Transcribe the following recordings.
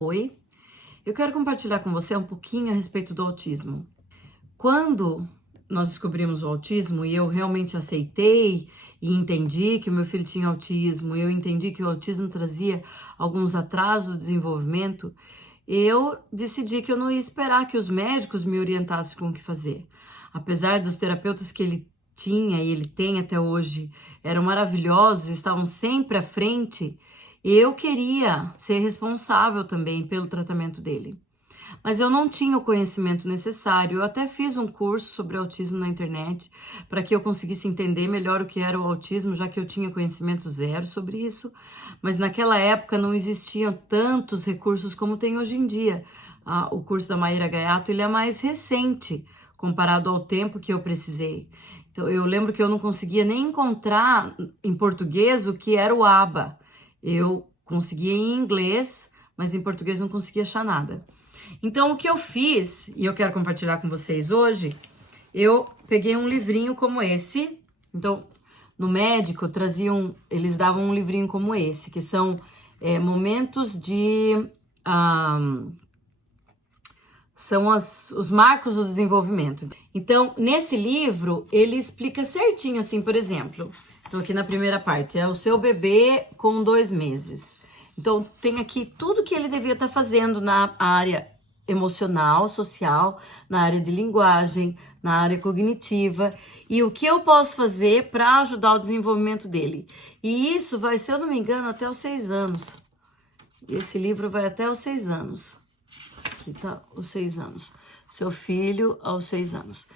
Oi, eu quero compartilhar com você um pouquinho a respeito do autismo. Quando nós descobrimos o autismo e eu realmente aceitei e entendi que o meu filho tinha autismo, eu entendi que o autismo trazia alguns atrasos do desenvolvimento, eu decidi que eu não ia esperar que os médicos me orientassem com o que fazer. Apesar dos terapeutas que ele tinha e ele tem até hoje eram maravilhosos, estavam sempre à frente, eu queria ser responsável também pelo tratamento dele. Mas eu não tinha o conhecimento necessário. Eu até fiz um curso sobre autismo na internet para que eu conseguisse entender melhor o que era o autismo, já que eu tinha conhecimento zero sobre isso. Mas naquela época não existiam tantos recursos como tem hoje em dia. O curso da Maíra Gaiato, ele é mais recente comparado ao tempo que eu precisei. Então eu lembro que eu não conseguia nem encontrar em português o que era o ABA. Eu conseguia em inglês, mas em português não conseguia achar nada. Então, o que eu fiz, e eu quero compartilhar com vocês hoje, eu peguei um livrinho como esse. Então, no médico, eles davam um livrinho como esse, que são momentos de... são os marcos do desenvolvimento. Então, nesse livro, ele explica certinho, assim, por exemplo, estou aqui na primeira parte, é o seu bebê com 2 meses. Então, tem aqui tudo que ele devia estar fazendo na área emocional, social, na área de linguagem, na área cognitiva, e o que eu posso fazer para ajudar o desenvolvimento dele. E isso vai, se eu não me engano, até os 6 anos. Esse livro vai até os 6 anos. Aqui tá os 6 anos. Seu filho aos 6 anos.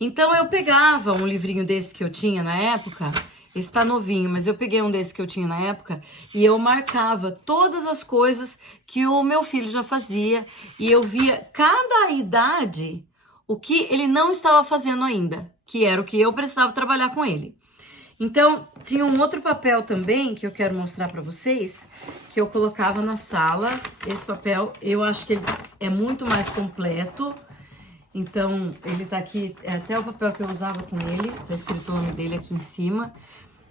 Então eu pegava um livrinho desse que eu tinha na época. Esse tá novinho, mas eu peguei um desse que eu tinha na época e eu marcava todas as coisas que o meu filho já fazia e eu via cada idade o que ele não estava fazendo ainda, que era o que eu precisava trabalhar com ele. Então, tinha um outro papel também que eu quero mostrar para vocês, que eu colocava na sala. Esse papel, eu acho que ele é muito mais completo. Então, ele tá aqui, é até o papel que eu usava com ele, tá escrito o nome dele aqui em cima.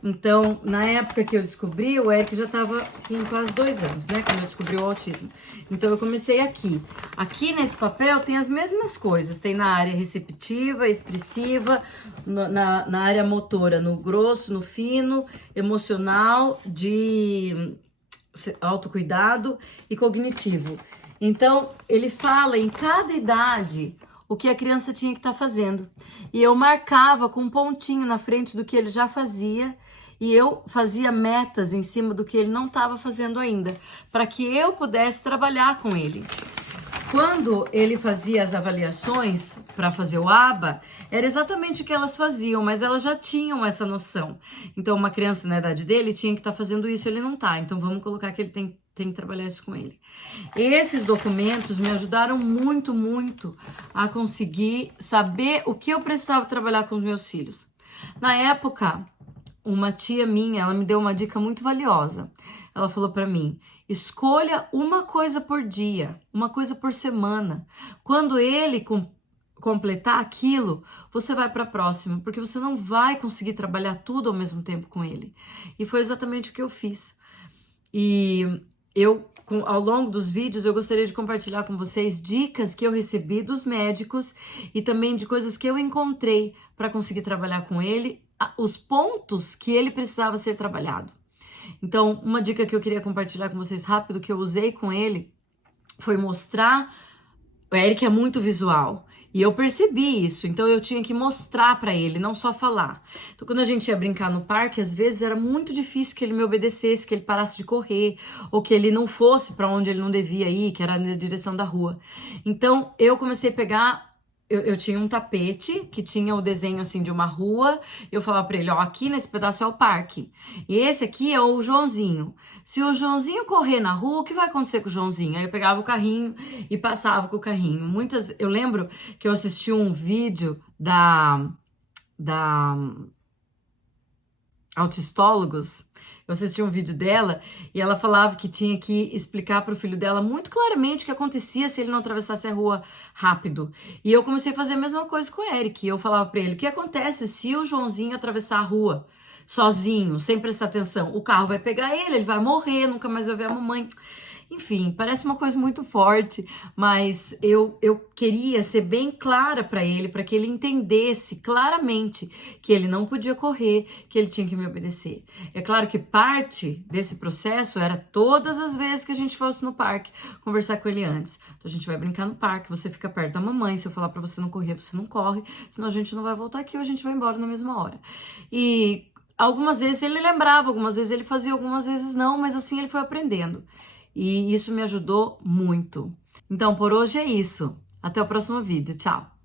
Então, na época que eu descobri, o Eric já estava com quase 2 anos, né? Quando eu descobri o autismo. Então, eu comecei aqui. Aqui nesse papel tem as mesmas coisas. Tem na área receptiva, expressiva, na área motora, no grosso, no fino, emocional, de autocuidado e cognitivo. Então, ele fala em cada idade o que a criança tinha que estar fazendo. E eu marcava com um pontinho na frente do que ele já fazia e eu fazia metas em cima do que ele não estava fazendo ainda, para que eu pudesse trabalhar com ele. Quando ele fazia as avaliações para fazer o ABA, era exatamente o que elas faziam, mas elas já tinham essa noção. Então, uma criança na idade dele tinha que estar fazendo isso, ele não está. Então, vamos colocar que ele tem que trabalhar isso com ele. Esses documentos me ajudaram muito, muito a conseguir saber o que eu precisava trabalhar com os meus filhos. Na época, uma tia minha, ela me deu uma dica muito valiosa. Ela falou para mim: escolha uma coisa por dia, uma coisa por semana. Quando ele completar aquilo, você vai para a próxima, porque você não vai conseguir trabalhar tudo ao mesmo tempo com ele. E foi exatamente o que eu fiz. E ao longo dos vídeos, eu gostaria de compartilhar com vocês dicas que eu recebi dos médicos e também de coisas que eu encontrei para conseguir trabalhar com ele, os pontos que ele precisava ser trabalhado. Então, uma dica que eu queria compartilhar com vocês rápido, que eu usei com ele, foi mostrar. O Eric é muito visual e eu percebi isso, então eu tinha que mostrar para ele, não só falar. Então, quando a gente ia brincar no parque, às vezes era muito difícil que ele me obedecesse, que ele parasse de correr, ou que ele não fosse para onde ele não devia ir, que era na direção da rua. Então, eu comecei a pegar. Eu tinha um tapete que tinha o desenho assim de uma rua. Eu falava para ele: ó, aqui nesse pedaço é o parque. E esse aqui é o Joãozinho. Se o Joãozinho correr na rua, o que vai acontecer com o Joãozinho? Aí eu pegava o carrinho e passava com o carrinho. Eu lembro que eu assisti um vídeo da Autistólogos. Eu assisti um vídeo dela e ela falava que tinha que explicar para o filho dela muito claramente o que acontecia se ele não atravessasse a rua rápido. E eu comecei a fazer a mesma coisa com o Eric. Eu falava para ele: o que acontece se o Joãozinho atravessar a rua sozinho, sem prestar atenção? O carro vai pegar ele vai morrer, nunca mais vai ver a mamãe. Enfim, parece uma coisa muito forte, mas eu queria ser bem clara para ele que ele entendesse claramente que ele não podia correr, que ele tinha que me obedecer. É claro que parte desse processo era todas as vezes que a gente fosse no parque conversar com ele antes. Então a gente vai brincar no parque, você fica perto da mamãe, se eu falar para você não correr, você não corre, senão a gente não vai voltar aqui ou a gente vai embora na mesma hora. E algumas vezes ele lembrava, algumas vezes ele fazia, algumas vezes não, mas assim ele foi aprendendo. E isso me ajudou muito. Então, por hoje é isso. Até o próximo vídeo. Tchau!